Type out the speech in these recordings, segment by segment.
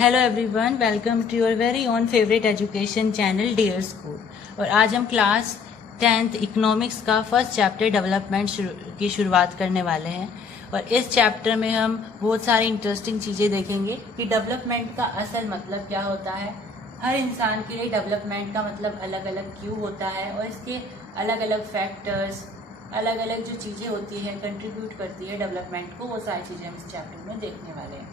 Hello everyone, welcome to your very own favourite education channel Dear School. और आज हम class 10th economics का first chapter development की शुरुआत करने वाले हैं। और इस चैप्टर में हम बहुत सारी इंटरेस्टिंग चीज़ें देखेंगे कि डेवलपमेंट का असल मतलब क्या होता है। हर इंसान के लिए डेवलपमेंट का मतलब अलग अलग क्यों होता है और इसके अलग अलग फैक्टर्स, अलग अलग जो चीज़ें होती है कंट्रीब्यूट करती है डेवलपमेंट को, वो सारी चीज़ें हम इस चैप्टर में देखने वाले हैं।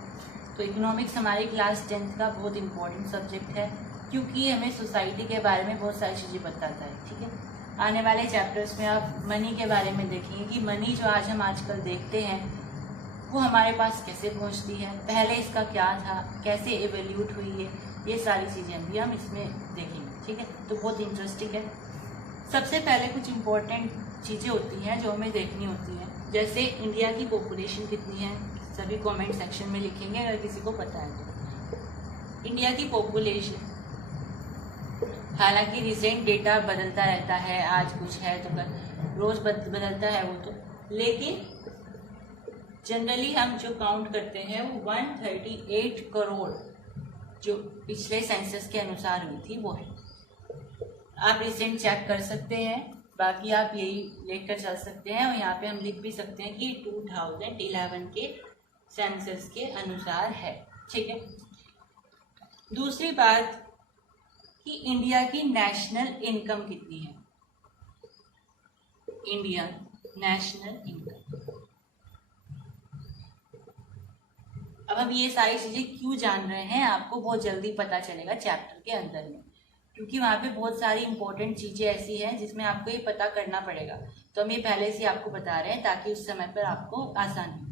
तो इकोनॉमिक्स हमारी क्लास 10th का बहुत इंपॉर्टेंट सब्जेक्ट है क्योंकि हमें सोसाइटी के बारे में बहुत सारी चीज़ें बताता है। ठीक है, आने वाले चैप्टर्स में आप मनी के बारे में देखेंगे कि मनी जो आज हम आजकल देखते हैं वो हमारे पास कैसे पहुंचती है, पहले इसका क्या था, कैसे एवोल्यूट हुई है, ये सारी चीज़ें भी हम इसमें देखेंगे। ठीक है, तो बहुत इंटरेस्टिंग है। सबसे पहले कुछ इम्पोर्टेंट चीज़ें होती हैं जो हमें देखनी होती हैं, जैसे इंडिया की पॉपुलेशन कितनी है। सभी कमेंट सेक्शन में लिखेंगे अगर किसी को पता है तो। इंडिया की पॉपुलेशन, हालांकि रिसेंट डेटा बदलता रहता है, आज कुछ है तो कल रोज बदलता है वो तो, लेकिन जनरली हम जो काउंट करते हैं वो 138 करोड़ जो पिछले सेंसस के अनुसार हुई थी वो है। आप रिसेंट चेक कर सकते हैं, बाकी आप यही लेकर चल सकते हैं। और यहाँ पे हम लिख भी सकते हैं कि 2011 के सेंसस के अनुसार है। ठीक है, दूसरी बात कि इंडिया की नेशनल इनकम कितनी है। इंडियन नेशनल इनकम, अब हम ये सारी चीजें क्यों जान रहे हैं आपको बहुत जल्दी पता चलेगा चैप्टर के अंदर में, क्योंकि वहाँ पे बहुत सारी इंपॉर्टेंट चीजें ऐसी हैं जिसमें आपको ये पता करना पड़ेगा। तो हम ये पहले से आपको बता रहे हैं ताकि उस समय पर आपको आसानी हो।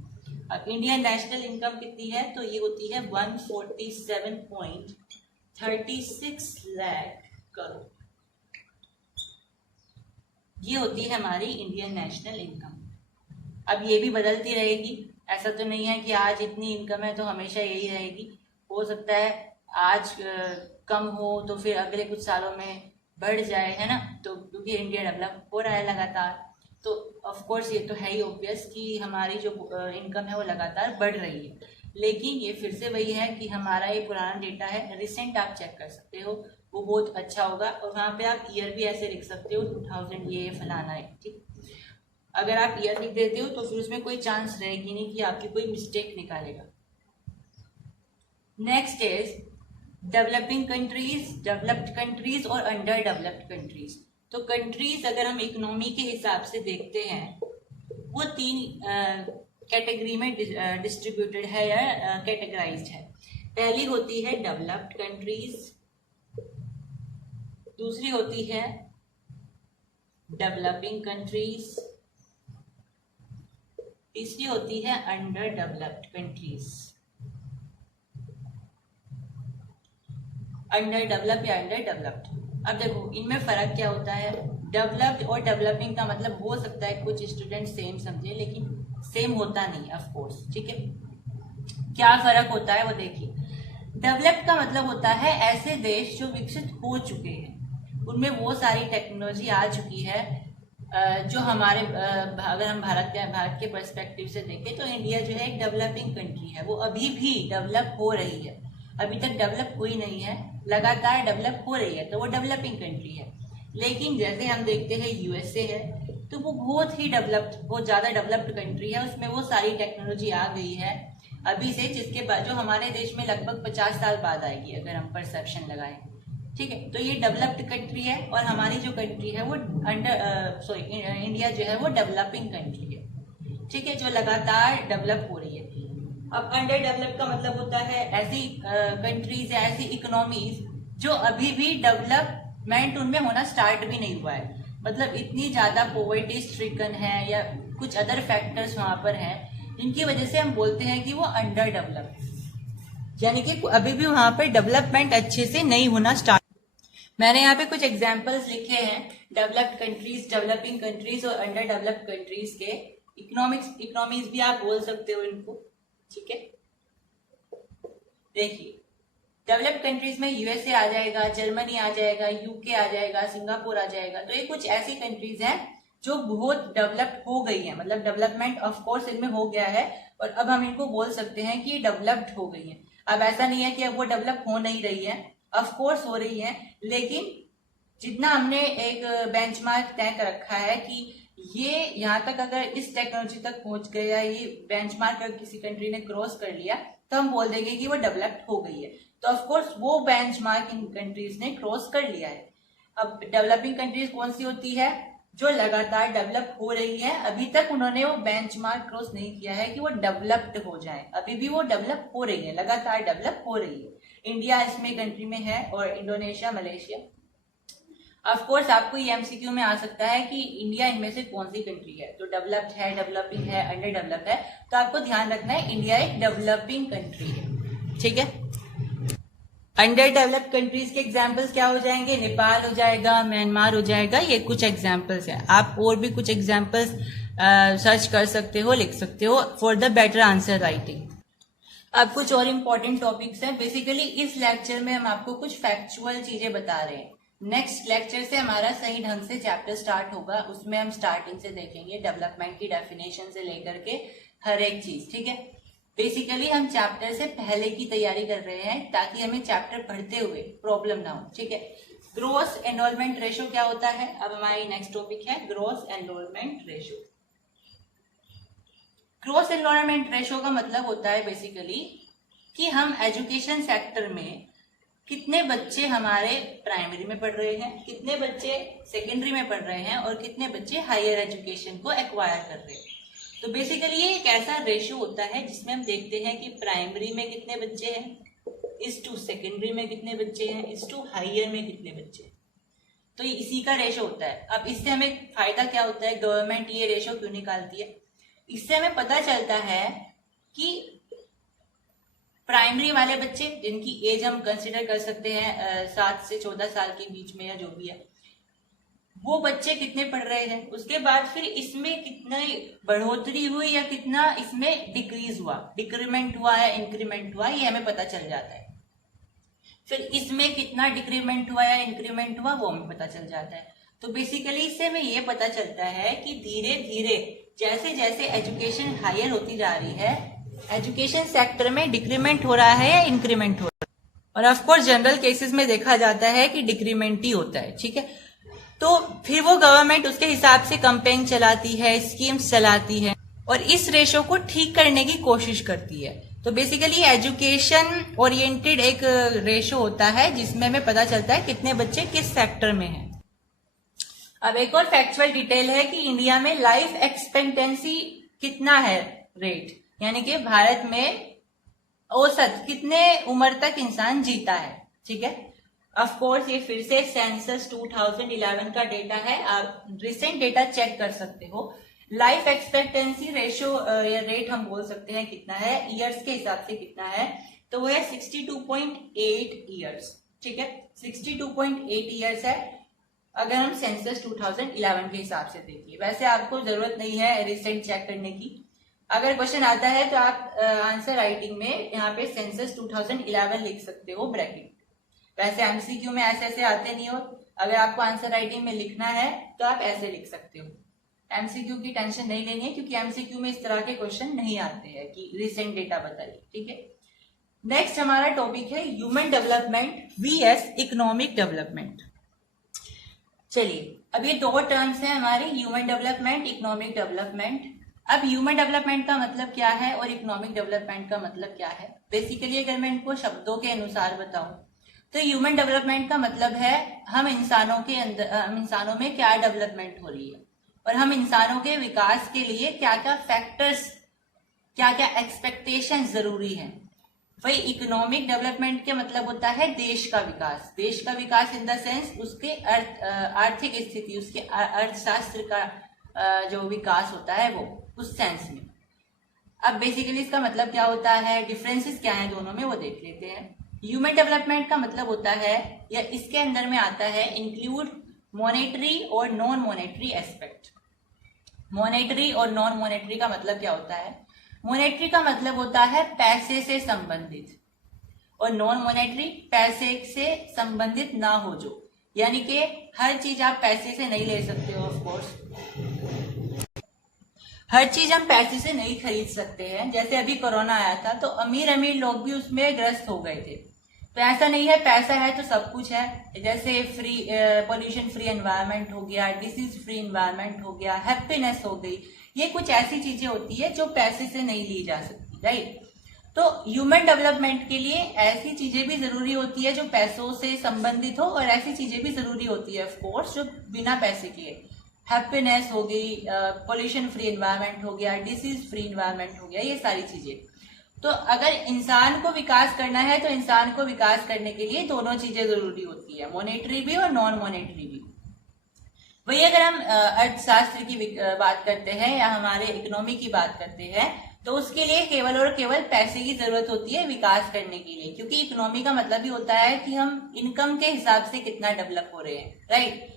अब इंडियन नेशनल इनकम कितनी है, तो ये होती है 147.36 लाख करोड़। ये होती है हमारी इंडियन नेशनल इनकम। अब ये भी बदलती रहेगी, ऐसा तो नहीं है कि आज इतनी इनकम है तो हमेशा यही रहेगी। हो सकता है आज कम हो तो फिर अगले कुछ सालों में बढ़ जाए, है ना। तो क्योंकि इंडिया डेवलप हो रहा है लगातार, तो ऑफ कोर्स ये तो है ही ऑब्वियस कि हमारी जो इनकम है वो लगातार बढ़ रही है। लेकिन ये फिर से वही है कि हमारा ये पुराना डेटा है, रिसेंट आप चेक कर सकते हो, वो बहुत अच्छा होगा। और वहाँ पे आप ईयर भी ऐसे लिख सकते हो 2000 ये फलाना है। ठीक, अगर आप ईयर लिख देते हो तो फिर उसमें कोई चांस रहेगी नहीं कि आपकी कोई मिस्टेक निकालेगा। Next is developing countries, developed countries और अंडर डेवलप्ड कंट्रीज। तो कंट्रीज अगर हम इकोनॉमी के हिसाब से देखते हैं वो तीन कैटेगरी में डिस्ट्रीब्यूटेड है या कैटेगराइज्ड है। पहली होती है डेवलप्ड कंट्रीज, दूसरी होती है डेवलपिंग कंट्रीज, तीसरी होती है under developed countries. Under develop या अंडर डेवलप्ड, अब देखो इनमें फर्क क्या होता है। डेवलप्ड और डेवलपिंग का मतलब हो सकता है कुछ स्टूडेंट सेम समझे, लेकिन सेम होता नहीं ऑफ कोर्स। ठीक है, क्या फर्क होता है वो देखिए। डेवलप्ड का मतलब होता है ऐसे देश जो विकसित हो चुके हैं, उनमें वो सारी टेक्नोलॉजी आ चुकी है जो हमारे अगर हम भारत के पर्सपेक्टिव से देखें तो इंडिया जो है एक डेवलपिंग कंट्री है, वो अभी भी डेवलप हो रही है, अभी तक डेवलप हुई नहीं है, लगातार डेवलप हो रही है, तो वो डेवलपिंग कंट्री है। लेकिन जैसे हम देखते हैं यूएसए है, तो वो बहुत ही डेवलप्ड, बहुत ज्यादा डेवलप्ड कंट्री है, उसमें वो सारी टेक्नोलॉजी आ गई है अभी से, जिसके बाद जो हमारे देश में लगभग 50 साल बाद आएगी अगर हम परसेप्शन लगाएं। ठीक है, तो ये डेवलप्ड कंट्री है और हमारी जो कंट्री है वो इंडिया जो है वो डेवलपिंग कंट्री है। ठीक है, जो लगातार डेवलप हो रही है। अब अंडर डेवलप का मतलब होता है ऐसी कंट्रीज या ऐसी इकोनॉमीज जो अभी भी डेवलपमेंट उनमें होना स्टार्ट भी नहीं हुआ है, मतलब इतनी ज्यादा पॉवर्टी स्ट्रिकन है या कुछ अदर फैक्टर्स वहां पर हैं जिनकी वजह से हम बोलते हैं कि वो अंडर डेवलप, यानी कि अभी भी वहां पर डेवलपमेंट अच्छे से नहीं होना स्टार्ट। मैंने यहाँ पे कुछ एग्जाम्पल्स लिखे हैं डेवलप्ड कंट्रीज, डेवलपिंग कंट्रीज और अंडर डेवलप्ड कंट्रीज के। इकोनॉमीज भी आप बोल सकते हो इनको। ठीक है, देखिए डेवलप्ड कंट्रीज में यूएसए आ जाएगा, जर्मनी आ जाएगा, यूके आ जाएगा, सिंगापुर आ जाएगा। तो ये कुछ ऐसी कंट्रीज हैं जो बहुत डेवलप्ड हो गई है, मतलब डेवलपमेंट ऑफ कोर्स इनमें हो गया है और अब हम इनको बोल सकते हैं कि डेवलप्ड हो गई है। अब ऐसा नहीं है कि अब वो डेवलप हो नहीं रही है, ऑफ कोर्स हो रही है, लेकिन जितना हमने एक बेंचमार्क तय कर रखा है कि ये यहाँ तक अगर इस टेक्नोलॉजी तक पहुंच गया, ये बेंचमार्क अगर किसी कंट्री ने क्रॉस कर लिया तो हम बोल देंगे कि वो डेवलप्ड हो गई है। तो ऑफ कोर्स वो बेंचमार्क इन कंट्रीज ने क्रॉस कर लिया है। अब डेवलपिंग कंट्रीज कौन सी होती है? जो लगातार डेवलप हो रही है, अभी तक उन्होंने वो बेंचमार्क क्रॉस नहीं किया है कि वो डेवलप्ड हो जाए, अभी भी वो डेवलप हो रही है, लगातार डेवलप हो रही है। इंडिया इसमें कंट्री में है और इंडोनेशिया, मलेशिया। ऑफ कोर्स आपको ये एमसीक्यू में आ सकता है कि इंडिया इनमें से कौन सी कंट्री है, तो डेवलप्ड है, डेवलपिंग है, अंडर डेवलप है, तो आपको ध्यान रखना है इंडिया एक डेवलपिंग कंट्री है, ठीक है। अंडर डेवलप्ड कंट्रीज के एग्जांपल्स क्या हो जाएंगे? नेपाल हो जाएगा, म्यांमार हो जाएगा, ये कुछ एग्जांपल्स हैं। आप और भी कुछ एग्जांपल्स सर्च कर सकते हो, लिख सकते हो for the better answer writing. अब कुछ और इम्पोर्टेंट टॉपिक्स हैं। बेसिकली इस लेक्चर में हम आपको कुछ फैक्चुअल चीजें बता रहे हैं। नेक्स्ट लेक्चर से हमारा सही ढंग से चैप्टर स्टार्ट होगा, उसमें हम स्टार्टिंग से देखेंगे, डेवलपमेंट की डेफिनेशन से लेकर के हर एक चीज, ठीक है। बेसिकली हम चैप्टर से पहले की तैयारी कर रहे हैं ताकि हमें चैप्टर पढ़ते हुए प्रॉब्लम ना हो, ठीक है। ग्रॉस एनरोलमेंट रेशो क्या होता है? अब हमारी नेक्स्ट टॉपिक है gross enrolment ratio. Gross enrolment ratio का मतलब होता है बेसिकली कि हम एजुकेशन सेक्टर में कितने बच्चे हमारे प्राइमरी में पढ़ रहे हैं, कितने बच्चे सेकेंडरी में पढ़ रहे हैं और कितने बच्चे हायर एजुकेशन को एक्वायर कर रहे हैं। तो बेसिकली ये एक ऐसा रेशो होता है जिसमें हम देखते हैं कि प्राइमरी में कितने बच्चे हैं इस टू सेकेंडरी में कितने बच्चे हैं इस टू हायर में कितने बच्चे हैं। तो ये इसी का रेशो होता है। अब इससे हमें फायदा क्या होता है, गवर्नमेंट ये रेशो क्यों निकालती है? इससे हमें पता चलता है कि प्राइमरी वाले बच्चे जिनकी एज हम कंसिडर कर सकते हैं 7 से 14 साल के बीच में या जो भी है, वो बच्चे कितने पढ़ रहे हैं, उसके बाद फिर इसमें कितनी बढ़ोतरी हुई या कितना इसमें डिक्रीज हुआ, डिक्रीमेंट हुआ या इंक्रीमेंट हुआ, ये हमें पता चल जाता है। फिर इसमें कितना डिक्रीमेंट हुआ या इंक्रीमेंट हुआ वो हमें पता चल जाता है। तो बेसिकली इससे हमें ये पता चलता है कि धीरे धीरे जैसे जैसे एजुकेशन हायर होती जा रही है, एजुकेशन सेक्टर में डिक्रीमेंट हो रहा है या इंक्रीमेंट हो रहा है। और ऑफकोर्स जनरल केसेस में देखा जाता है कि डिक्रीमेंट ही होता है, ठीक है। तो फिर वो गवर्नमेंट उसके हिसाब से कैंपेन चलाती है, स्कीम्स चलाती है और इस रेशो को ठीक करने की कोशिश करती है। तो बेसिकली एजुकेशन ओरिएंटेड एक रेशो होता है जिसमें हमें पता चलता है कितने बच्चे किस सेक्टर में हैं। अब एक और फैक्चुअल डिटेल है कि इंडिया में लाइफ एक्सपेक्टेंसी कितना है रेट, यानी कि भारत में औसत कितने उम्र तक इंसान जीता है, ठीक है। ऑफ कोर्स ये फिर से सेंसस 2011 का डेटा है, आप रिसेंट डेटा चेक कर सकते हो। लाइफ एक्सपेक्टेंसी रेशो या रेट हम बोल सकते हैं कितना है, ईयर्स के हिसाब से कितना है, तो वो है 62.8 ईयर्स, ठीक है। 62.8 ईयर्स है अगर हम सेंसस 2011 के हिसाब से देखिए। वैसे आपको जरूरत नहीं है रिसेंट चेक करने की। अगर क्वेश्चन आता है तो आप आंसर राइटिंग में यहाँ पे सेंसस 2011 लिख सकते हो ब्रैकेट। वैसे एमसीक्यू में ऐसे ऐसे आते नहीं हो, अगर आपको आंसर राइटिंग में लिखना है तो आप ऐसे लिख सकते हो। एमसीक्यू की टेंशन नहीं लेनी है क्योंकि एमसीक्यू में इस तरह के क्वेश्चन नहीं आते हैं कि रिसेंट डेटा बताइए, ठीक है। नेक्स्ट हमारा टॉपिक है human development vs economic development. चलिए, अब ये दो टर्म्स हैं हमारे, ह्यूमन डेवलपमेंट, इकोनॉमिक डेवलपमेंट। अब ह्यूमन डेवलपमेंट का मतलब क्या है और इकोनॉमिक डेवलपमेंट का मतलब क्या है? बेसिकली अगर मैं इनको शब्दों के अनुसार बताऊं तो ह्यूमन डेवलपमेंट का मतलब है हम इंसानों के अंदर, हम इंसानों में क्या डेवलपमेंट हो रही है और हम इंसानों के विकास के लिए क्या क्या फैक्टर्स, क्या क्या एक्सपेक्टेशन जरूरी हैं। वही इकोनॉमिक डेवलपमेंट के मतलब होता है देश का विकास। देश का विकास इन द सेंस उसके आर्थिक स्थिति, उसके अर्थशास्त्र का जो विकास होता है वो उस सेंस में। अब बेसिकली इसका मतलब क्या होता है, डिफरेंसेस क्या है दोनों में, वो देख लेते हैं। ह्यूमन डेवलपमेंट का मतलब होता है या इसके अंदर में आता है इंक्लूड मॉनेटरी और नॉन मॉनेटरी एस्पेक्ट। मॉनेटरी और नॉन मॉनेटरी का मतलब क्या होता है? मॉनेटरी का मतलब होता है पैसे से संबंधित और नॉन मॉनेटरी पैसे से संबंधित ना हो जो, यानी कि हर चीज आप पैसे से नहीं ले सकते हो ऑफ कोर्स। हर चीज हम पैसे से नहीं खरीद सकते हैं। जैसे अभी कोरोना आया था तो अमीर अमीर लोग भी उसमें ग्रस्त हो गए थे। तो ऐसा नहीं है पैसा है तो सब कुछ है। जैसे फ्री पोल्यूशन फ्री एनवायरनमेंट हो गया, डिसीज फ्री एनवायरनमेंट हो गया, हैप्पीनेस हो गई, ये कुछ ऐसी चीजें होती है जो पैसे से नहीं ली जा सकती, राइट। तो ह्यूमन डेवलपमेंट के लिए ऐसी चीजें भी जरूरी होती है जो पैसों से संबंधित हो, और ऐसी चीजें भी जरूरी होती है ऑफ कोर्स जो बिना पैसे के। हैप्पीनेस हो गई, पोल्यूशन फ्री एनवायरनमेंट हो गया, डिसीज फ्री एनवायरनमेंट हो गया, ये सारी चीजें। तो अगर इंसान को विकास करना है तो इंसान को विकास करने के लिए दोनों चीजें जरूरी होती है, मॉनेटरी भी और नॉन मॉनेटरी भी। वही अगर हम अर्थशास्त्र की बात करते हैं या हमारे इकोनॉमी की बात करते हैं तो उसके लिए केवल और केवल पैसे की जरूरत होती है विकास करने के लिए, क्योंकि इकोनॉमी का मतलब ही होता है कि हम इनकम के हिसाब से कितना डेवलप हो रहे हैं, राइट।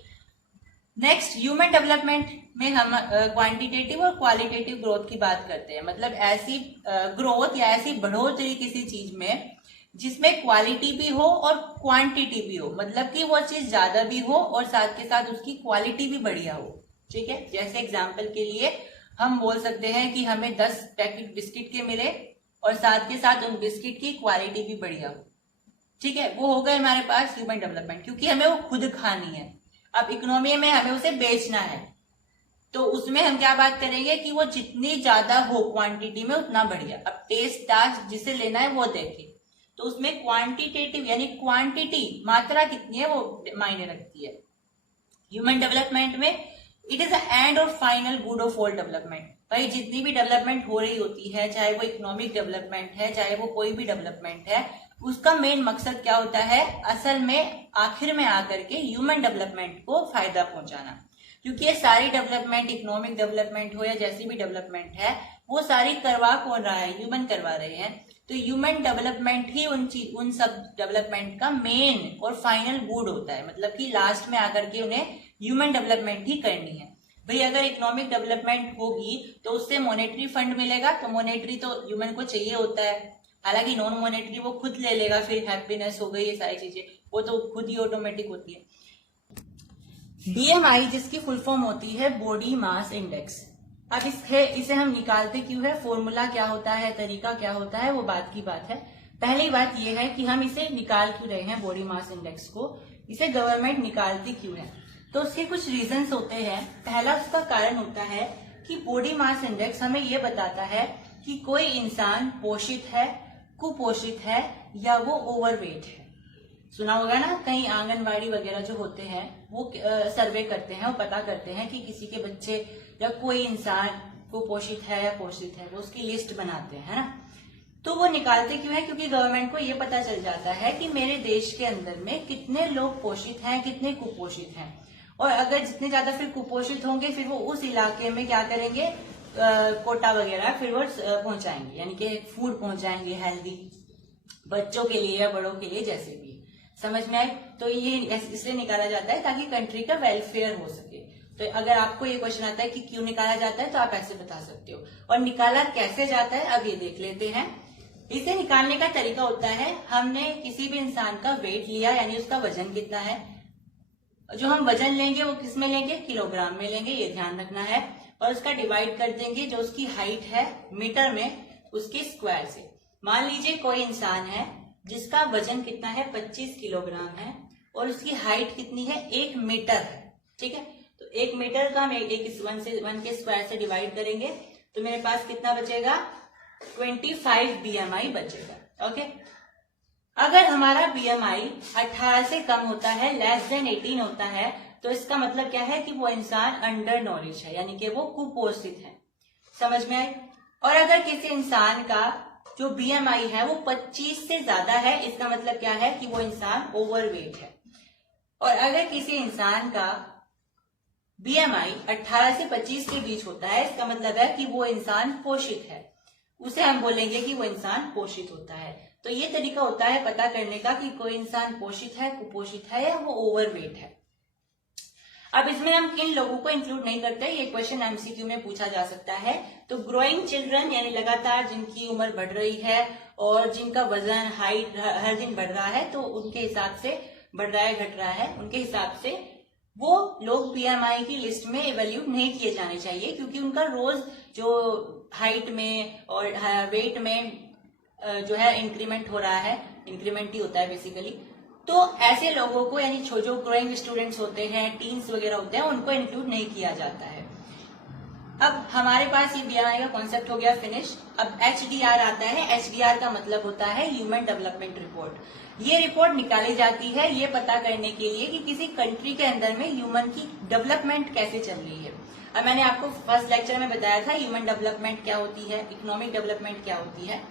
नेक्स्ट, ह्यूमन डेवलपमेंट में हम क्वांटिटेटिव और क्वालिटेटिव ग्रोथ की बात करते हैं। मतलब ऐसी ग्रोथ या ऐसी बढ़ोतरी किसी चीज में जिसमें क्वालिटी भी हो और क्वांटिटी भी हो, मतलब कि वो चीज ज्यादा भी हो और साथ के साथ उसकी क्वालिटी भी बढ़िया हो, ठीक है। जैसे एग्जाम्पल के लिए हम बोल सकते हैं कि हमें 10 पैकेट बिस्किट के मिले और साथ के साथ उन बिस्किट की क्वालिटी भी बढ़िया हो, ठीक है। वो हो गए हमारे पास ह्यूमन डेवलपमेंट, क्योंकि हमें वो खुद खानी है। अब इकोनॉमी में हमें उसे बेचना है तो उसमें हम क्या बात करेंगे कि वो जितनी ज्यादा हो क्वांटिटी में उतना बढ़िया। अब टेस्ट टास्क जिसे लेना है वो देखे, तो उसमें क्वांटिटेटिव यानी क्वांटिटी, मात्रा कितनी है वो मायने रखती है। ह्यूमन डेवलपमेंट में इट इज एंड और final good of all development. भाई जितनी भी डेवलपमेंट हो रही होती है, चाहे वो इकोनॉमिक डेवलपमेंट है, चाहे वो कोई भी डेवलपमेंट है, उसका मेन मकसद क्या होता है, असल में आखिर में आकर के ह्यूमन डेवलपमेंट को फायदा पहुंचाना। क्योंकि ये सारी डेवलपमेंट, इकोनॉमिक डेवलपमेंट हो या जैसी भी डेवलपमेंट है, वो सारी करवा कौन रहा है, ह्यूमन करवा रहे हैं। तो ह्यूमन डेवलपमेंट ही उन सब डेवलपमेंट का मेन और फाइनल गुड होता है। मतलब कि लास्ट में आकर के उन्हें ह्यूमन डेवलपमेंट ही करनी है। भाई अगर इकोनॉमिक डेवलपमेंट होगी तो उससे मॉनेटरी फंड मिलेगा, तो मॉनेटरी तो ह्यूमन को चाहिए होता है। हालांकि नॉन मॉनेटरी वो खुद ले लेगा, फिर हैप्पीनेस हो गई, ये सारी चीजें वो तो खुद ही ऑटोमेटिक होती है। बीएमआई जिसकी फुल फॉर्म होती है बॉडी मास इंडेक्स। अब इसे हम निकालते क्यों है, फॉर्मूला क्या होता है, तरीका क्या होता है, वो बात की बात है। पहली बात यह है कि हम इसे निकाल क्यों रहे हैं, बॉडी मास इंडेक्स को, इसे गवर्नमेंट निकालती क्यों है। तो उसके कुछ रीजंस होते हैं। पहला उसका कारण होता है कि बॉडी मास इंडेक्स हमें यह बताता है कि कोई इंसान पोषित है, कुपोषित है या वो ओवरवेट है। सुना होगा ना, कहीं आंगनवाड़ी वगैरह जो होते हैं वो सर्वे करते हैं, वो पता करते हैं कि किसी के बच्चे या कोई इंसान कुपोषित है या पोषित है, वो उसकी लिस्ट बनाते हैं, है ना। तो वो निकालते क्यों है, क्योंकि गवर्नमेंट को ये पता चल जाता है कि मेरे देश के अंदर में कितने लोग पोषित हैं, कितने कुपोषित हैं। और अगर जितने ज्यादा फिर कुपोषित होंगे फिर वो उस इलाके में क्या करेंगे, कोटा वगैरह फिर वो पहुंचाएंगे, यानी कि फूड पहुंचाएंगे हेल्दी, बच्चों के लिए या बड़ों के लिए, जैसे भी। समझ में आए। तो ये इसलिए निकाला जाता है ताकि कंट्री का वेलफेयर हो सके। तो अगर आपको ये क्वेश्चन आता है कि क्यों निकाला जाता है तो आप ऐसे बता सकते हो। और निकाला कैसे जाता है अब ये देख लेते हैं। इसे निकालने का तरीका होता है, हमने किसी भी इंसान का वेट लिया, यानी उसका वजन कितना है। जो हम वजन लेंगे वो किस में लेंगे, किलोग्राम में लेंगे, ये ध्यान रखना है। और उसका डिवाइड कर देंगे जो उसकी हाइट है मीटर में, उसके स्क्वायर से। मान लीजिए कोई इंसान है जिसका वजन कितना है, 25 किलोग्राम है, और उसकी हाइट कितनी है, 1 मीटर है, ठीक है। तो 1 मीटर का हम 1 के स्क्वायर से डिवाइड करेंगे तो मेरे पास कितना बचेगा, 25 BMI बचेगा। ओके, अगर हमारा BMI 18 से कम होता है, लेस देन 18 होता है, तो इसका मतलब क्या है कि वो इंसान अंडर नॉलेज है, यानी कि वो कुपोषित है। समझ में आई। और अगर किसी इंसान का जो BMI है वो 25 से ज्यादा है, इसका मतलब क्या है कि वो इंसान ओवरवेट है। और अगर किसी इंसान का BMI 18 से 25 के बीच होता है, इसका मतलब है कि वो इंसान पोषित है, उसे हम बोलेंगे कि वो इंसान पोषित होता है। तो ये तरीका होता है पता करने का कि कोई इंसान पोषित है, कुपोषित है या वो ओवरवेट है। अब इसमें हम किन लोगों को इंक्लूड नहीं करते, ये क्वेश्चन MCQ में पूछा जा सकता है। तो ग्रोइंग चिल्ड्रन, यानी लगातार जिनकी उम्र बढ़ रही है और जिनका वजन, हाइट हर दिन बढ़ रहा है, तो उनके हिसाब से बढ़ रहा है, घट रहा है, उनके हिसाब से वो लोग पीएमआई की लिस्ट में इवैल्यूएट नहीं किए जाने चाहिए, क्योंकि उनका रोज जो हाइट में और वेट में जो है इंक्रीमेंट हो रहा है, इंक्रीमेंट ही होता है बेसिकली। तो ऐसे लोगों को, यानी जो ग्रोइंग स्टूडेंट्स होते हैं, टीन्स वगैरह होते हैं, उनको इंक्लूड नहीं किया जाता है। अब हमारे पास ये बीएमआई का कॉन्सेप्ट हो गया फिनिश। अब एचडीआर आता है। एचडीआर का मतलब होता है ह्यूमन डेवलपमेंट रिपोर्ट। ये रिपोर्ट निकाली जाती है ये पता करने के लिए कि किसी कंट्री के अंदर में ह्यूमन की डेवलपमेंट कैसे चल रही है। अब मैंने आपको फर्स्ट लेक्चर में बताया था ह्यूमन डेवलपमेंट क्या होती है, इकोनॉमिक डेवलपमेंट क्या होती है।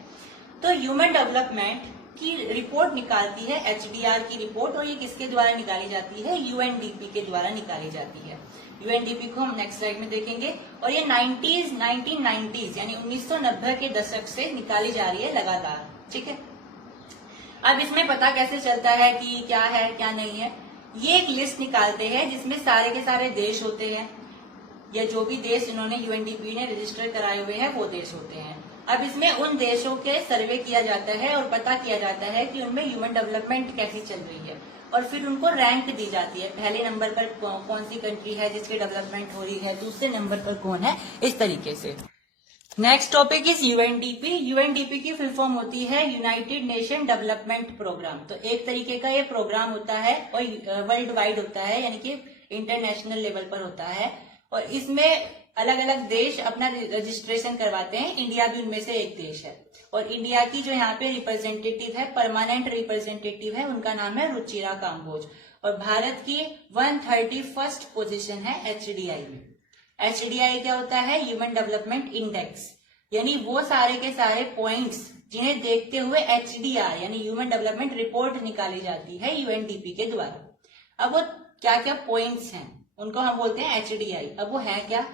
तो ह्यूमन डेवलपमेंट की रिपोर्ट निकालती है एचडीआर की रिपोर्ट, और ये किसके द्वारा निकाली जाती है? यूएनडीपी के द्वारा निकाली जाती है। यूएनडीपी को हम नेक्स्ट स्लाइड में देखेंगे। और ये 1990s यानी 1990 के दशक से निकाली जा रही है लगातार, ठीक है। अब इसमें पता कैसे चलता है कि क्या है क्या नहीं है? ये एक लिस्ट निकालते हैं जिसमें सारे के सारे देश होते हैं, या जो भी देश जिन्होंने यूएनडीपी ने रजिस्टर कराए हुए हैं वो देश होते हैं। अब इसमें उन देशों के सर्वे किया जाता है और पता किया जाता है कि उनमें ह्यूमन डेवलपमेंट कैसी चल रही है, और फिर उनको रैंक दी जाती है। पहले नंबर पर कौन सी कंट्री है जिसकी डेवलपमेंट हो रही है, दूसरे नंबर पर कौन है, इस तरीके से। Next topic is UNDP. UNDP की फुल फॉर्म होती है यूनाइटेड नेशन डेवलपमेंट प्रोग्राम। तो एक तरीके का ये प्रोग्राम होता है और वर्ल्ड वाइड होता है, यानी कि इंटरनेशनल लेवल पर होता है, और इसमें अलग अलग देश अपना रजिस्ट्रेशन करवाते हैं। इंडिया भी उनमें से एक देश है, और इंडिया की जो यहाँ पे रिप्रेजेंटेटिव है, परमानेंट रिप्रेजेंटेटिव है, उनका नाम है रुचिरा काम्बोज। और भारत की 131st पोजीशन है एचडीआई में। एचडीआई क्या होता है? ह्यूमन डेवलपमेंट इंडेक्स, यानी वो सारे के सारे पॉइंट्स जिन्हें देखते हुए एचडीआर यानी ह्यूमन डेवलपमेंट रिपोर्ट निकाली जाती है यूएनडीपी के द्वारा। अब वो क्या क्या पॉइंट्स हैं उनको हम बोलते हैं एचडीआई। अब वो है क्या?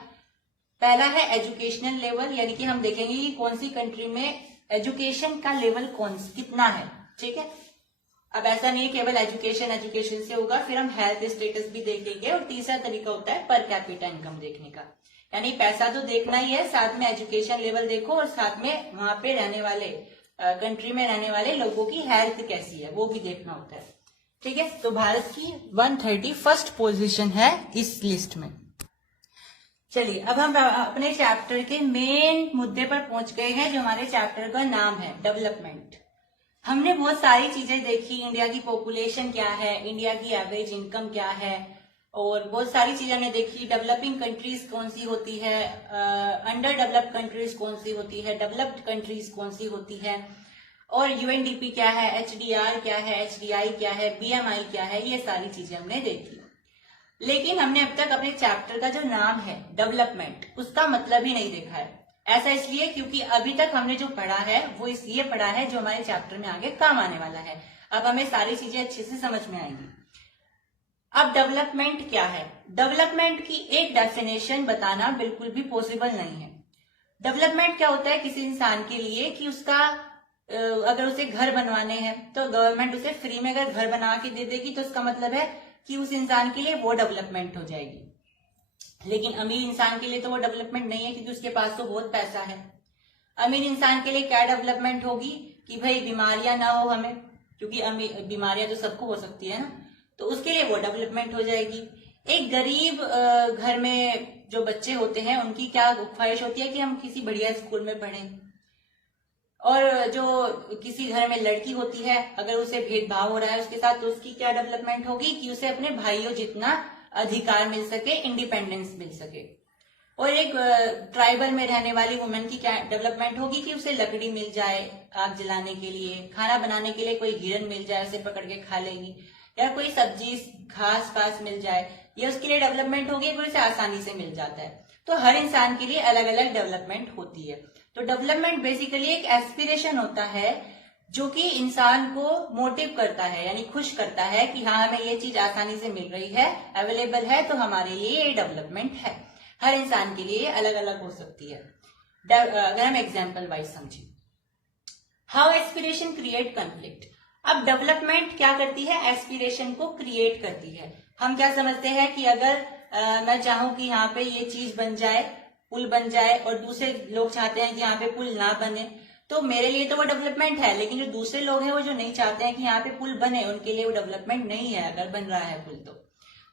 पहला है एजुकेशनल लेवल, यानी कि हम देखेंगे कि कौन सी कंट्री में एजुकेशन का लेवल कितना है, ठीक है। अब ऐसा नहीं है केवल एजुकेशन से होगा, फिर हम हेल्थ स्टेटस भी देखेंगे। और तीसरा तरीका होता है पर कैपिटा इनकम देखने का, यानी पैसा तो देखना ही है, साथ में एजुकेशन लेवल देखो, और साथ में वहां पे रहने वाले कंट्री में रहने वाले लोगों की हेल्थ कैसी है वो भी देखना होता है, ठीक है। तो भारत की 131st पोजीशन है इस लिस्ट में। चलिए अब हम अपने चैप्टर के मेन मुद्दे पर पहुंच गए हैं, जो हमारे चैप्टर का नाम है डेवलपमेंट। हमने बहुत सारी चीजें देखी, इंडिया की पॉपुलेशन क्या है, इंडिया की एवरेज इनकम क्या है, और बहुत सारी चीजें हमने देखी। डेवलपिंग कंट्रीज कौन सी होती है, अंडर डेवलप्ड कंट्रीज कौन सी होती है, डेवलप्ड कंट्रीज कौन सी होती है, और यूएनडीपी क्या है, एचडीआर क्या है, एचडीआई क्या है, बीएमआई क्या है, ये सारी चीजें हमने देखी। लेकिन हमने अब तक अपने चैप्टर का जो नाम है डेवलपमेंट, उसका मतलब ही नहीं देखा है। ऐसा इसलिए क्योंकि अभी तक हमने जो पढ़ा है वो इसलिए पढ़ा है जो हमारे चैप्टर में आगे काम आने वाला है। अब हमें सारी चीजें अच्छे से समझ में आएंगी। अब डेवलपमेंट क्या है? डेवलपमेंट की एक डेफिनेशन बताना बिल्कुल भी पॉसिबल नहीं है। डेवलपमेंट क्या होता है किसी इंसान के लिए कि उसका अगर उसे घर बनवाने हैं तो गवर्नमेंट उसे फ्री में अगर घर बना के दे देगी तो उसका मतलब है कि उस इंसान के लिए वो डेवलपमेंट हो जाएगी। लेकिन अमीर इंसान के लिए तो वो डेवलपमेंट नहीं है, क्योंकि उसके पास तो बहुत पैसा है। अमीर इंसान के लिए क्या डेवलपमेंट होगी कि भाई बीमारियां ना हो हमें, क्योंकि बीमारियां तो सबको हो सकती है ना, तो उसके लिए वो डेवलपमेंट हो जाएगी। एक गरीब घर में जो बच्चे होते हैं उनकी क्या ख्वाहिश होती है कि हम किसी बढ़िया स्कूल में पढ़ें। और जो किसी घर में लड़की होती है अगर उसे भेदभाव हो रहा है उसके साथ, तो उसकी क्या डेवलपमेंट होगी कि उसे अपने भाइयों जितना अधिकार मिल सके, इंडिपेंडेंस मिल सके। और एक ट्राइबल में रहने वाली वुमेन की क्या डेवलपमेंट होगी कि उसे लकड़ी मिल जाए आग जलाने के लिए, खाना बनाने के लिए कोई हिरन मिल जाए उसे पकड़ के खा लेगी, या कोई सब्जी घास फास मिल जाए, ये उसके लिए डेवलपमेंट होगी कि उसे आसानी से मिल जाता है। तो हर इंसान के लिए अलग अलग डेवलपमेंट होती है। तो डेवलपमेंट बेसिकली एक एस्पिरेशन होता है जो कि इंसान को मोटिव करता है, यानी खुश करता है कि हाँ हमें ये चीज आसानी से मिल रही है, अवेलेबल है, तो हमारे लिए ये डेवलपमेंट है। हर इंसान के लिए अलग अलग हो सकती है। अगर हम एग्जाम्पल वाइज समझें, हाउ एस्पिरेशन क्रिएट कॉन्फ्लिक्ट। अब डेवलपमेंट क्या करती है? एस्पिरेशन को क्रिएट करती है। हम क्या समझते हैं कि अगर मैं चाहूं कि यहाँ पे ये चीज बन जाए, पुल बन जाए, और दूसरे लोग चाहते हैं कि यहाँ पे पुल ना बने, तो मेरे लिए तो वो डेवलपमेंट है। लेकिन जो दूसरे लोग हैं वो जो नहीं चाहते हैं कि यहाँ पे पुल बने, उनके लिए वो डेवलपमेंट नहीं है अगर बन रहा है पुल।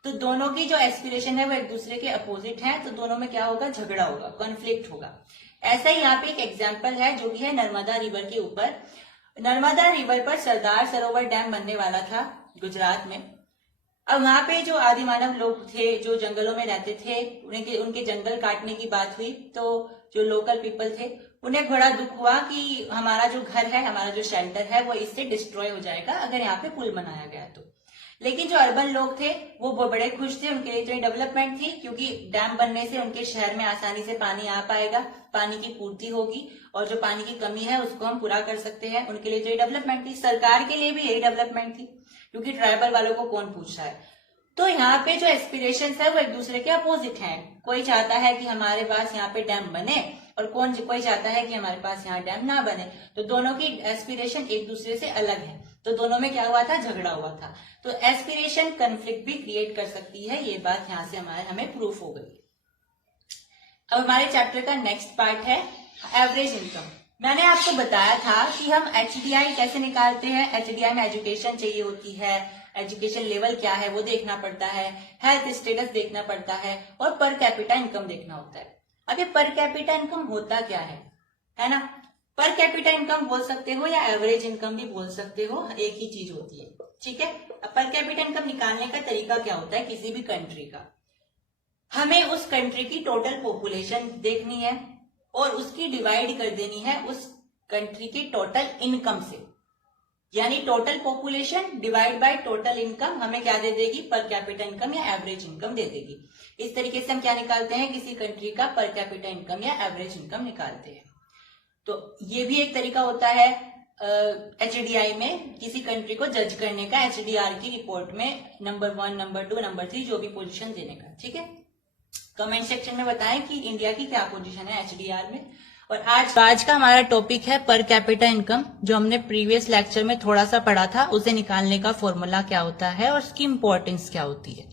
तो दोनों की जो एस्पिरेशन है वो एक दूसरे के अपोजिट है, तो दोनों में क्या होगा, झगड़ा होगा, कॉन्फ्लिक्ट होगा। ऐसा ही यहाँ पे एक एग्जाम्पल है जो कि है नर्मदा रिवर के ऊपर। नर्मदा रिवर पर सरदार सरोवर डैम बनने वाला था गुजरात में। अब वहां पे जो आदि मानव लोग थे, जो जंगलों में रहते थे, उनके जंगल काटने की बात हुई, तो जो लोकल पीपल थे उन्हें बड़ा दुख हुआ कि हमारा जो घर है, हमारा जो शेल्टर है वो इससे डिस्ट्रॉय हो जाएगा अगर यहाँ पे पुल बनाया गया तो। लेकिन जो अर्बन लोग थे वो बड़े खुश थे, उनके लिए इतनी डेवलपमेंट थी क्योंकि डैम बनने से उनके शहर में आसानी से पानी आ पाएगा, पानी की पूर्ति होगी और जो पानी की कमी है उसको हम पूरा कर सकते हैं। उनके लिए यही डेवलपमेंट थी, सरकार के लिए भी यही डेवलपमेंट थी क्योंकि ट्राइबल वालों को कौन पूछ रहा है। तो यहाँ पे जो एस्पिरेशंस है वो एक दूसरे के अपोजिट हैं। कोई चाहता है कि हमारे पास यहाँ पे डैम बने और कोई चाहता है कि हमारे पास यहाँ डैम ना बने। तो दोनों की एस्पिरेशन एक दूसरे से अलग है, तो दोनों में क्या हुआ था, झगड़ा हुआ था। तो एस्पिरेशन कन्फ्लिक्ट भी क्रिएट कर सकती है, ये बात यहाँ से हमें प्रूफ हो गई। अब हमारे चैप्टर का नेक्स्ट पार्ट है एवरेज इनकम। मैंने आपको बताया था कि हम HDI कैसे निकालते हैं। HDI में एजुकेशन चाहिए होती है, एजुकेशन लेवल क्या है वो देखना पड़ता है, हेल्थ स्टेटस देखना पड़ता है और पर कैपिटा इनकम देखना होता है। अब ये पर कैपिटा इनकम होता क्या है ना। पर कैपिटा इनकम बोल सकते हो या एवरेज इनकम भी बोल सकते हो, एक ही चीज होती है, ठीक है। अब पर कैपिटा इनकम निकालने का तरीका क्या होता है किसी भी कंट्री का, हमें उस कंट्री की टोटल पॉपुलेशन देखनी है और उसकी डिवाइड कर देनी है उस कंट्री की टोटल इनकम से, यानी total population divide by total income हमें क्या दे देगी, पर कैपिटा इनकम या एवरेज इनकम दे देगी। इस तरीके से हम क्या निकालते हैं, किसी कंट्री का पर कैपिटा इनकम या एवरेज इनकम निकालते हैं। तो ये भी एक तरीका होता है HDI में किसी कंट्री को जज करने का, HDR की रिपोर्ट में नंबर 1, नंबर 2, नंबर 3 जो भी पोजीशन देने का, ठीक है। कमेंट सेक्शन में बताएं कि इंडिया की क्या पोजीशन है HDR में। और आज का हमारा टॉपिक है पर कैपिटा इनकम, जो हमने प्रीवियस लेक्चर में थोड़ा सा पढ़ा था, उसे निकालने का फॉर्मूला क्या होता है और उसकी इंपॉर्टेंस क्या होती है।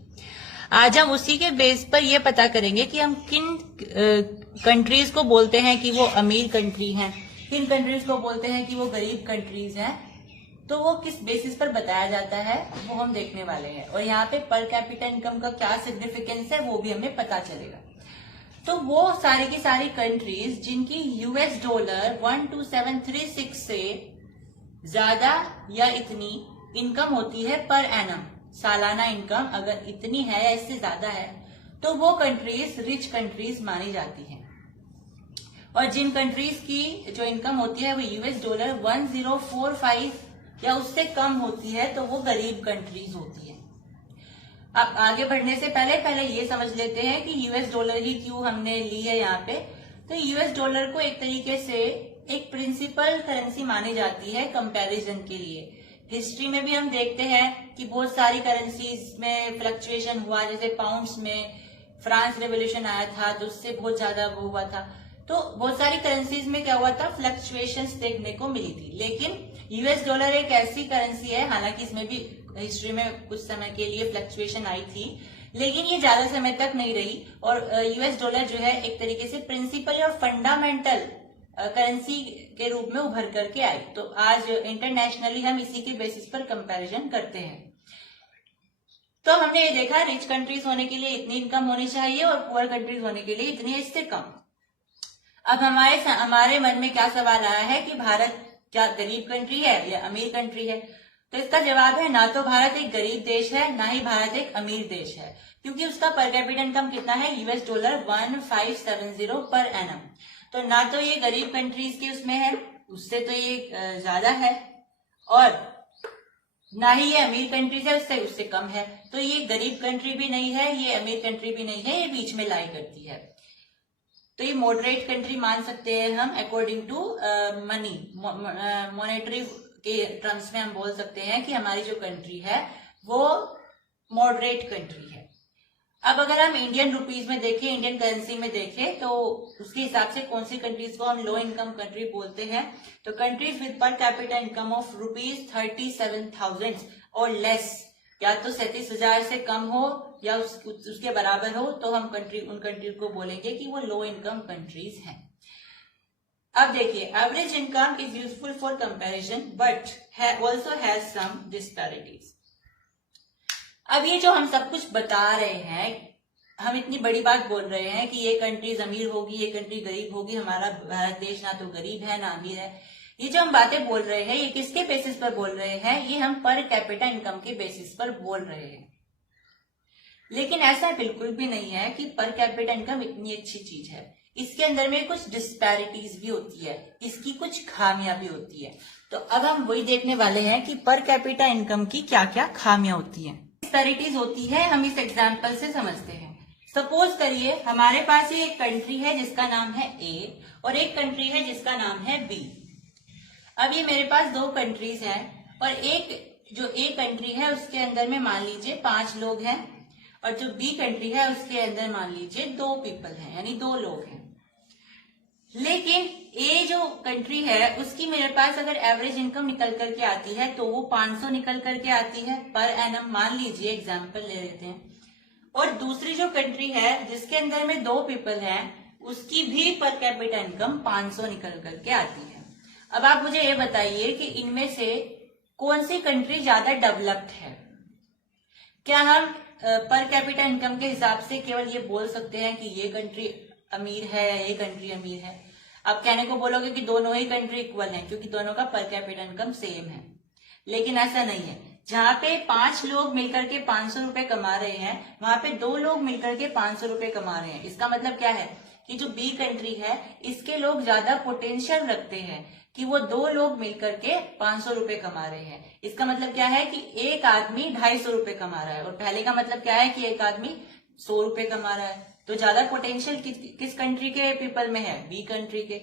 आज हम उसी के बेस पर यह पता करेंगे कि हम किन कंट्रीज को बोलते हैं कि वो अमीर कंट्री हैं, किन कंट्रीज को बोलते हैं कि वो गरीब कंट्रीज हैं। तो वो किस बेसिस पर बताया जाता है वो हम देखने वाले हैं, और यहाँ पे पर कैपिटा इनकम का क्या सिग्निफिकेंस है वो भी हमें पता चलेगा। तो वो सारी की सारी कंट्रीज जिनकी $1 12736 से ज्यादा या इतनी इनकम होती है पर एनम, सालाना इनकम अगर इतनी है या इससे ज्यादा है तो वो कंट्रीज रिच कंट्रीज मानी जाती हैं। और जिन कंट्रीज की जो इनकम होती है वो $1045 या उससे कम होती है तो वो गरीब कंट्रीज होती है। अब आगे बढ़ने से पहले ये समझ लेते हैं कि $, ही क्यों हमने ली है यहाँ पे। तो $, को एक तरीके से एक प्रिंसिपल करेंसी मानी जाती है कंपैरिजन के लिए। हिस्ट्री में भी हम देखते हैं कि बहुत सारी करेंसीज में फ्लक्चुएशन हुआ, जैसे पाउंड्स में फ्रांस रेवोल्यूशन आया था तो उससे बहुत ज्यादा वो हुआ था। तो बहुत सारी करेंसीज में क्या हुआ था, फ्लक्चुएशंस देखने को मिली थी। लेकिन $, एक ऐसी करेंसी है, हालांकि इसमें भी हिस्ट्री में कुछ समय के लिए फ्लक्चुएशन आई थी, लेकिन ये ज्यादा समय तक नहीं रही। और $, जो है एक तरीके से प्रिंसिपल और फंडामेंटल करेंसी के रूप में उभर करके आई। तो आज इंटरनेशनली हम इसी के बेसिस पर कंपैरिजन करते हैं। तो हमने ये देखा रिच कंट्रीज होने के लिए इतनी इनकम होनी चाहिए और पुअर कंट्रीज होने के लिए इतनी, इससे कम। अब हमारे मन में क्या सवाल आया है कि भारत क्या गरीब कंट्री है या अमीर कंट्री है। तो इसका जवाब है ना तो भारत एक गरीब देश है, ना ही भारत एक अमीर देश है, क्योंकि उसका पर कैपिटा इनकम कितना है, $1570 पर एनम। तो ना तो ये गरीब कंट्रीज के उसमें है, उससे तो ये ज्यादा है, और ना ही ये अमीर कंट्रीज है, उससे कम है। तो ये गरीब कंट्री भी नहीं है, ये अमीर कंट्री भी नहीं है, ये बीच में लाई करती है। तो ये मॉडरेट कंट्री मान सकते हैं हम अकॉर्डिंग टू मनी, मॉनेटरी के टर्म्स में हम बोल सकते हैं कि हमारी जो कंट्री है वो मॉडरेट कंट्री है। अब अगर हम इंडियन रुपीज में देखें, इंडियन करेंसी में देखें, तो उसके हिसाब से कौन सी कंट्रीज को हम लो इनकम कंट्री बोलते हैं। तो countries with per capita income of ₹37,000 और लेस, या तो 37,000 से कम हो या उसके बराबर हो, तो हम उन कंट्री को बोलेंगे कि वो लो इनकम कंट्रीज हैं। अब देखिए, average income is useful for comparison but also has some disparities. अब ये जो हम सब कुछ बता रहे हैं, हम इतनी बड़ी बात बोल रहे हैं कि ये कंट्रीज अमीर होगी, ये कंट्री गरीब होगी, हमारा भारत देश ना तो गरीब है ना अमीर है, ये जो हम बातें बोल रहे हैं ये किसके बेसिस पर बोल रहे हैं? ये हम पर कैपिटा इनकम के बेसिस पर बोल रहे हैं। लेकिन ऐसा बिल्कुल भी नहीं है कि पर कैपिटा इनकम इतनी अच्छी चीज है। इसके अंदर में कुछ डिस्पैरिटीज भी होती है, इसकी कुछ खामियां भी होती है। तो अब हम वही देखने वाले हैं कि पर कैपिटा इनकम की क्या क्या खामियां होती हैं। डिस्पैरिटीज होती है, हम इस एग्जाम्पल से समझते हैं। सपोज करिए हमारे पास ये एक कंट्री है जिसका नाम है ए और एक कंट्री है जिसका नाम है बी। अब ये मेरे पास दो कंट्रीज हैं और एक जो ए कंट्री है उसके अंदर में मान लीजिए 5 लोग हैं और जो बी कंट्री है उसके अंदर मान लीजिए 2 पीपल हैं, यानी 2 लोग हैं। लेकिन ए जो कंट्री है उसकी मेरे पास अगर एवरेज इनकम निकल करके आती है तो वो 500 निकल करके आती है पर एनम, मान लीजिए, एग्जाम्पल ले लेते हैं। और दूसरी जो कंट्री है जिसके अंदर में 2 पीपल हैं उसकी भी पर कैपिटा इनकम 500 निकल करके आती है। अब आप मुझे ये बताइए कि इनमें से कौन सी कंट्री ज्यादा डेवलप्ड है? क्या हम पर कैपिटा इनकम के हिसाब से केवल ये बोल सकते हैं कि ये कंट्री अमीर है, ये कंट्री अमीर है? आप कहने को बोलोगे कि दोनों ही कंट्री इक्वल हैं क्योंकि दोनों का पर कैपिटा इनकम सेम है, लेकिन ऐसा नहीं है। जहां पे 5 लोग मिलकर के 500 रुपए कमा रहे हैं वहां पे 2 लोग मिलकर के 500 रुपए कमा रहे हैं। इसका मतलब क्या है कि जो बी कंट्री है इसके लोग ज्यादा पोटेंशियल रखते हैं कि वो 2 लोग मिलकर के 500 रुपए कमा रहे हैं। इसका मतलब क्या है कि एक आदमी 250 रुपए कमा रहा है और पहले का मतलब क्या है कि एक आदमी 100 रुपए कमा रहा है। तो ज्यादा पोटेंशियल किस कंट्री के पीपल में है? बी कंट्री के।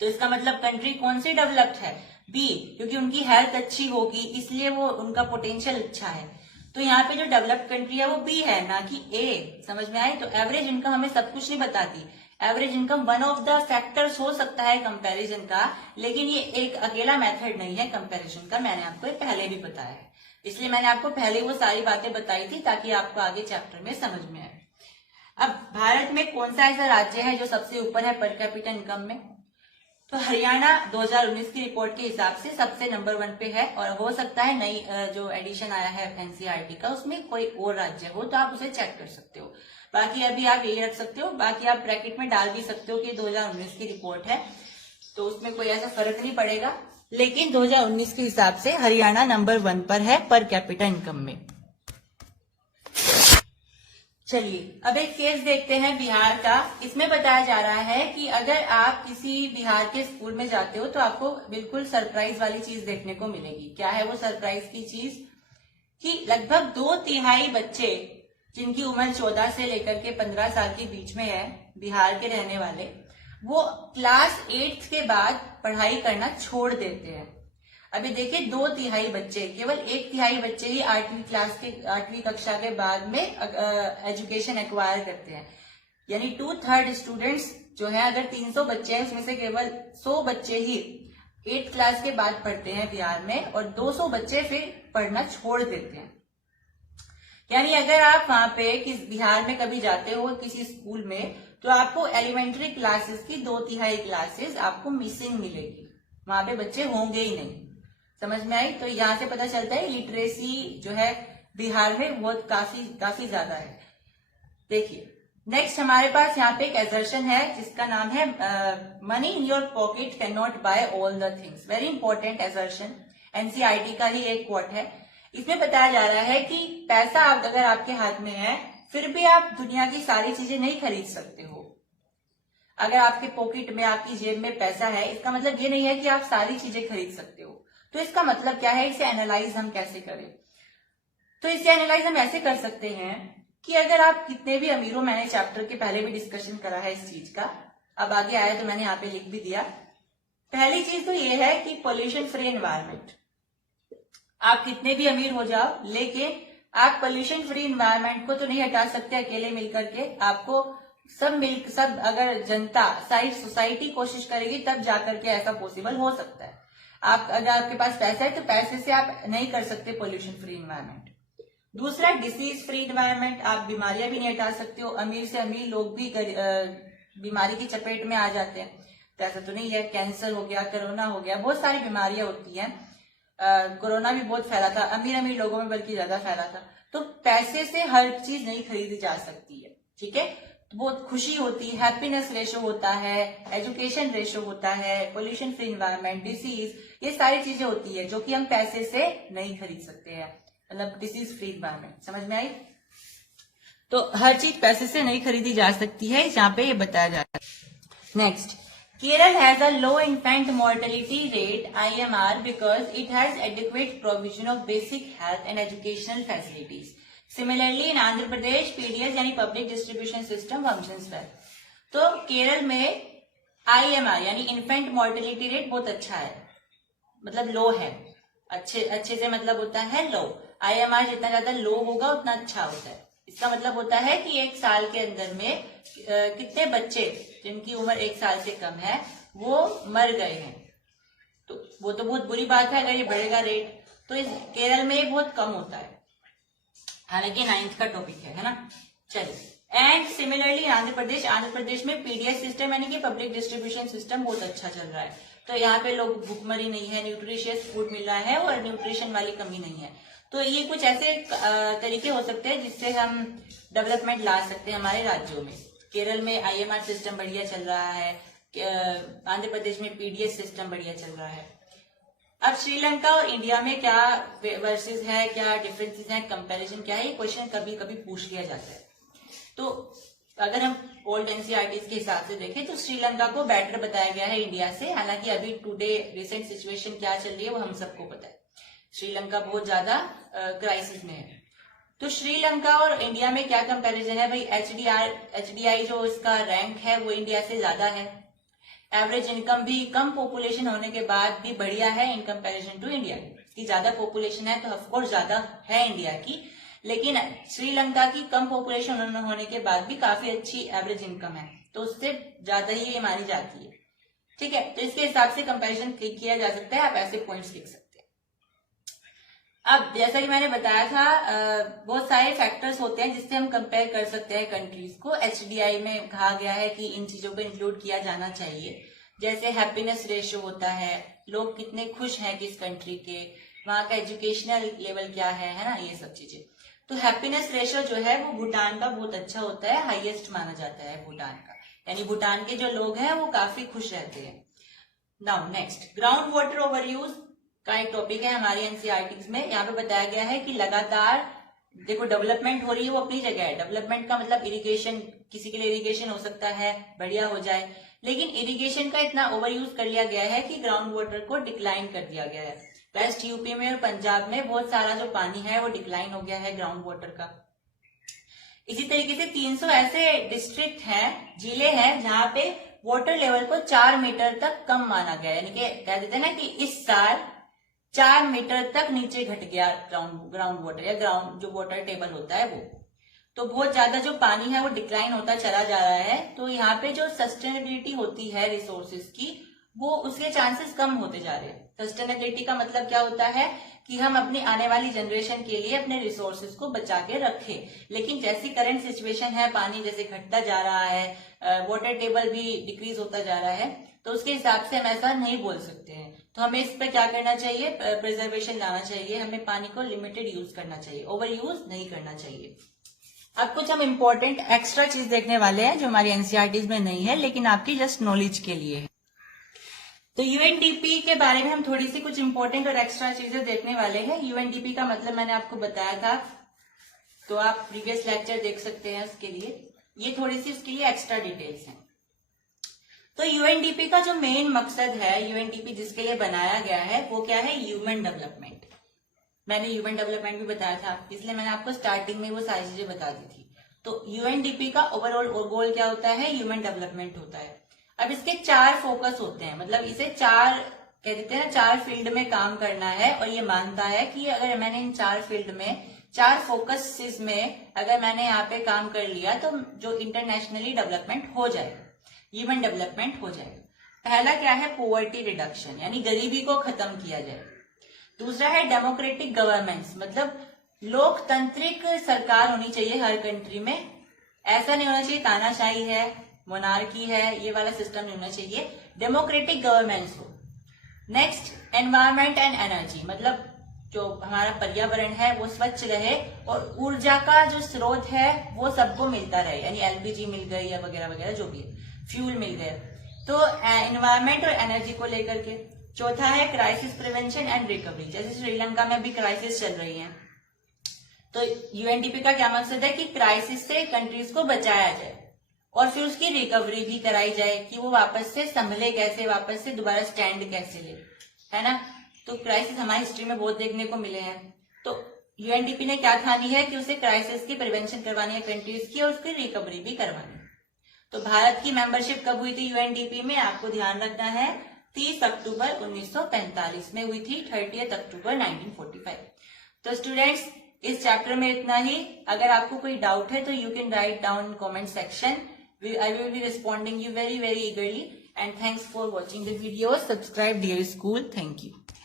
तो इसका मतलब कंट्री कौन सी डेवलप्ड है? बी, क्योंकि उनकी हेल्थ अच्छी होगी इसलिए वो उनका पोटेंशियल अच्छा है। तो यहाँ पे जो डेवलप्ड कंट्री है वो बी है, ना कि ए। समझ में आए? तो एवरेज इनकम हमें सब कुछ नहीं बताती। Average income one of the factors हो सकता है कंपैरिजन का, लेकिन ये एक अकेला मेथड नहीं है कंपैरिजन का। मैंने आपको पहले भी बताया है, इसलिए मैंने आपको पहले वो सारी बातें बताई थी ताकि आपको आगे चैप्टर में समझ में आए। अब भारत में कौन सा ऐसा राज्य है जो सबसे ऊपर है पर कैपिटा इनकम में? तो हरियाणा 2019 की रिपोर्ट के हिसाब से सबसे नंबर 1 पे है। और हो सकता है नई जो एडिशन आया है एनसीईआरटी का उसमें कोई और राज्य हो तो आप उसे चेक कर सकते हो। बाकी अभी आप यही रख सकते हो। बाकी आप ब्रैकेट में डाल भी सकते हो कि 2019 की रिपोर्ट है तो उसमें कोई ऐसा फर्क नहीं पड़ेगा, लेकिन 2019 के हिसाब से हरियाणा नंबर 1 पर है पर कैपिटा इनकम में। चलिए अब एक केस देखते हैं बिहार का। इसमें बताया जा रहा है कि अगर आप किसी बिहार के स्कूल में जाते हो तो आपको बिल्कुल सरप्राइज वाली चीज देखने को मिलेगी। क्या है वो सरप्राइज की चीज? कि लगभग 2/3 बच्चे जिनकी उम्र 14 से लेकर के 15 साल के बीच में है, बिहार के रहने वाले, वो क्लास 8 के बाद पढ़ाई करना छोड़ देते हैं। अभी देखिए 2/3 बच्चे, केवल 1/3 बच्चे ही 8वीं कक्षा के बाद में एजुकेशन एक्वायर करते हैं। यानी 2/3 स्टूडेंट्स जो है, अगर 300 बच्चे हैं उसमें से केवल 100 बच्चे ही 8th क्लास के बाद पढ़ते हैं बिहार में और 200 बच्चे फिर पढ़ना छोड़ देते हैं। यानी अगर आप वहां पे बिहार में कभी जाते हो किसी स्कूल में तो आपको एलिमेंट्री क्लासेस की 2/3 क्लासेस आपको मिसिंग मिलेगी, वहां पे बच्चे होंगे ही नहीं। समझ में आई? तो यहाँ से पता चलता है लिटरेसी जो है बिहार में बहुत काफी ज्यादा है। देखिए नेक्स्ट हमारे पास यहाँ पे एक एजर्शन है जिसका नाम है money in your pocket can not buy all the things. Very important assertion, NCERT का ही एक कोट है। इसमें बताया जा रहा है कि पैसा अगर आपके हाथ में है फिर भी आप दुनिया की सारी चीजें नहीं खरीद सकते हो। अगर आपके पॉकेट में, आपकी जेब में पैसा है, इसका मतलब ये नहीं है कि आप सारी चीजें खरीद सकते हो। तो इसका मतलब क्या है? इसे एनालाइज हम कैसे करें? तो इसे एनालाइज हम ऐसे कर सकते हैं कि अगर आप कितने भी अमीर हो, मैंने चैप्टर के पहले भी डिस्कशन करा है इस चीज का, अब आगे आया तो मैंने यहाँ पे लिख भी दिया। पहली चीज तो ये है कि पोल्यूशन फ्री एनवायरमेंट। आप कितने भी अमीर हो जाओ लेकिन आप पोल्यूशन फ्री एनवायरमेंट को तो नहीं हटा सकते अकेले मिलकर के। आपको सब अगर जनता, सारी सोसाइटी कोशिश करेगी तब जाकर के ऐसा पॉसिबल हो सकता है। अगर आपके पास पैसा है तो पैसे से आप नहीं कर सकते पोल्यूशन फ्री एनवायरमेंट। दूसरा डिसीज फ्री एनवायरमेंट, आप बीमारियां भी नहीं हटा सकते हो। अमीर से अमीर लोग भी बीमारी की चपेट में आ जाते हैं, तो ऐसा तो नहीं है। कैंसर हो गया, कोरोना हो गया, बहुत सारी बीमारियां होती हैं। कोरोना भी बहुत फैला था, अमीर अमीर लोगों में बल्कि ज्यादा फैला था। तो पैसे से हर चीज नहीं खरीदी जा सकती है, ठीक है। तो बहुत खुशी होती है, हैप्पीनेस रेशो होता है, एजुकेशन रेशो होता है, पोल्यूशन फ्री इन्वायरमेंट, डिसीज, ये सारी चीजें होती है जो कि हम पैसे से नहीं खरीद सकते हैं, मतलब डिसीज फ्री इन्वायरमेंट। समझ में आई? तो हर चीज पैसे से नहीं खरीदी जा सकती है, यहाँ पे ये बताया जा रहा है। Next, Kerala has a low infant mortality rate (IMR) because it has adequate provision of basic health and educational facilities. Similarly, in Andhra Pradesh, PDS यानी Public Distribution System functions well. तो केरल में IMR यानी infant mortality rate बहुत अच्छा है, मतलब लो है, अच्छे से मतलब होता है लो। IMR जितना ज्यादा लो होगा उतना अच्छा होता है। इसका मतलब होता है कि एक साल के अंदर में कितने बच्चे जिनकी उम्र एक साल से कम है वो मर गए हैं। तो वो तो बहुत बुरी बात है अगर ये बढ़ेगा रेट, तो इस केरल में ये बहुत कम होता है, हालांकि 9th का टॉपिक है ना। चलिए, एंड सिमिलरली आंध्र प्रदेश में पीडीएस सिस्टम यानी कि पब्लिक डिस्ट्रीब्यूशन सिस्टम बहुत अच्छा चल रहा है। तो यहाँ पे लोग भूखमरी नहीं है, न्यूट्रिशियस फूड मिल रहा है और न्यूट्रिशन वाली कमी नहीं है। तो ये कुछ ऐसे तरीके हो सकते हैं जिससे हम डेवलपमेंट ला सकते हैं हमारे राज्यों में। केरल में आईएमआर सिस्टम बढ़िया चल रहा है, आंध्र प्रदेश में पीडीएस सिस्टम बढ़िया चल रहा है। अब श्रीलंका और इंडिया में क्या वर्सेस है, क्या डिफरेंसेस हैं, कंपैरिजन क्या है, ये क्वेश्चन कभी कभी पूछ लिया जाता है। तो अगर हम ओल्ड एनसीईआरटी के हिसाब से देखें तो श्रीलंका को बेटर बताया गया है इंडिया से, हालांकि अभी टुडे रिसेंट सिचुएशन क्या चल रही है वो हम सबको पता है। श्रीलंका बहुत ज्यादा क्राइसिस में है। तो श्रीलंका और इंडिया में क्या कंपैरिजन है भाई? एचडीआई जो इसका रैंक है वो इंडिया से ज्यादा है। एवरेज इनकम भी कम पॉपुलेशन होने के बाद भी बढ़िया है इन कंपैरिजन टू इंडिया। इसकी ज्यादा पॉपुलेशन है तो ऑफकोर्स ज्यादा है इंडिया की, लेकिन श्रीलंका की कम पॉपुलेशन होने के बाद भी काफी अच्छी एवरेज इनकम है, तो उससे ज्यादा ही ये मानी जाती है। ठीक है, तो इसके हिसाब से कंपैरिजन किया जा सकता है, आप ऐसे पॉइंट्स लिख सकते हैं। अब जैसा कि मैंने बताया था, बहुत सारे फैक्टर्स होते हैं जिससे हम कंपेयर कर सकते हैं कंट्रीज को। एचडीआई में कहा गया है कि इन चीजों को इंक्लूड किया जाना चाहिए, जैसे हैप्पीनेस रेशियो होता है, लोग कितने खुश हैं किस कंट्री के, वहां का एजुकेशनल लेवल क्या है ना, ये सब चीजें। तो हैप्पीनेस रेशियो जो है वो भूटान का बहुत अच्छा होता है, हाईएस्ट माना जाता है भूटान का, यानी भूटान के जो लोग हैं वो काफी खुश रहते हैं। Now next, ground water over use का एक टॉपिक है हमारी एनसीईआरटी में। यहाँ पे बताया गया है कि लगातार देखो डेवलपमेंट हो रही है, वो अपनी जगह है। डेवलपमेंट का मतलब इरिगेशन, किसी के लिए इरिगेशन हो सकता है, बढ़िया हो जाए, लेकिन इरिगेशन का इतना ओवर यूज कर लिया गया है कि ग्राउंड वाटर को डिक्लाइन कर दिया गया है। वेस्ट यूपी में और पंजाब में बहुत सारा जो पानी है वो डिक्लाइन हो गया है ग्राउंड वाटर का। इसी तरीके से 300 ऐसे डिस्ट्रिक्ट हैं, जिले हैं, जहां पे वाटर लेवल को 4 मीटर तक कम माना गया, यानी कि कह देते हैं ना कि इस साल 4 मीटर तक नीचे घट गया ग्राउंड वाटर या ग्राउंड जो वाटर टेबल होता है वो। तो बहुत ज्यादा जो पानी है वो डिक्लाइन होता चला जा रहा है। तो यहाँ पे जो सस्टेनेबिलिटी होती है रिसोर्सेज की, वो उसके चांसेस कम होते जा रहे हैं। सस्टेनेबिलिटी का मतलब क्या होता है कि हम अपनी आने वाली जनरेशन के लिए अपने रिसोर्सेज को बचा के रखें, लेकिन जैसी करंट सिचुएशन है, पानी जैसे घटता जा रहा है, वाटर टेबल भी डिक्रीज होता जा रहा है, तो उसके हिसाब से हम ऐसा नहीं बोल सकते हैं। तो हमें इस पर क्या करना चाहिए? प्रिजर्वेशन लाना चाहिए, हमें पानी को लिमिटेड यूज करना चाहिए, ओवर यूज नहीं करना चाहिए। अब कुछ हम इम्पोर्टेंट एक्स्ट्रा चीज देखने वाले हैं जो हमारी एनसीईआरटी में नहीं है, लेकिन आपकी जस्ट नॉलेज के लिए है। तो यूएनडीपी के बारे में हम थोड़ी सी कुछ इंपॉर्टेंट और एक्स्ट्रा चीजें देखने वाले हैं। यूएनडीपी का मतलब मैंने आपको बताया था, तो आप प्रीवियस लेक्चर देख सकते हैं उसके लिए। ये थोड़ी सी उसके लिए एक्स्ट्रा डिटेल्स हैं। तो यूएनडीपी का जो मेन मकसद है, यूएनडीपी जिसके लिए बनाया गया है, वो क्या है? Human development. मैंने ह्यूमन डेवलपमेंट भी बताया था, इसलिए मैंने आपको स्टार्टिंग में वो सारी चीजें बता दी थी। तो यूएनडीपी का ओवरऑल गोल क्या होता है? ह्यूमन डेवलपमेंट होता है। अब इसके 4 फोकस होते हैं, मतलब इसे 4 कह देते हैं ना, 4 फील्ड में काम करना है, और ये मानता है कि अगर मैंने इन 4 फील्ड में 4 फोकसेस में अगर मैंने यहाँ पे काम कर लिया तो जो इंटरनेशनली डेवलपमेंट हो जाएगा, ह्यूमन डेवलपमेंट हो जाएगा। पहला क्या है? पॉवर्टी रिडक्शन, यानी गरीबी को खत्म किया जाए। दूसरा है डेमोक्रेटिक गवर्नेंस, मतलब लोकतांत्रिक सरकार होनी चाहिए हर कंट्री में। ऐसा नहीं होना चाहिए तानाशाही है, मोनार्की है, ये वाला सिस्टम नहीं होना चाहिए, डेमोक्रेटिक गवर्नेंस हो। नेक्स्ट एनवायरमेंट एंड एनर्जी, मतलब जो हमारा पर्यावरण है वो स्वच्छ रहे और ऊर्जा का जो स्रोत है वो सबको मिलता रहे, यानी एलपीजी मिल गई या वगैरह वगैरह जो भी फ्यूल मिल गए, तो एनवायरमेंट और एनर्जी को लेकर के। चौथा है क्राइसिस प्रिवेंशन एंड रिकवरी, जैसे श्रीलंका में भी क्राइसिस चल रही है, तो यूएनडीपी का क्या मकसद है कि क्राइसिस से कंट्रीज को बचाया जाए और फिर उसकी रिकवरी भी कराई जाए कि वो वापस से संभले कैसे, वापस से दोबारा स्टैंड कैसे ले, है ना। तो क्राइसिस हमारी हिस्ट्री में बहुत देखने को मिले हैं, तो यूएनडीपी ने क्या ठानी है कि उसे क्राइसिस की प्रिवेंशन करवानी है कंट्रीज की और उसकी रिकवरी भी करवानी है। तो भारत की मेंबरशिप कब हुई थी यूएनडीपी में, आपको ध्यान रखना है 30 अक्टूबर 1945 में हुई थी, 30 अक्टूबर 1945। तो स्टूडेंट्स इस चैप्टर में इतना ही। अगर आपको कोई डाउट है तो you can write down comment section, I will be responding you very eagerly, and thanks for watching the video. Subscribe dear school. Thank you.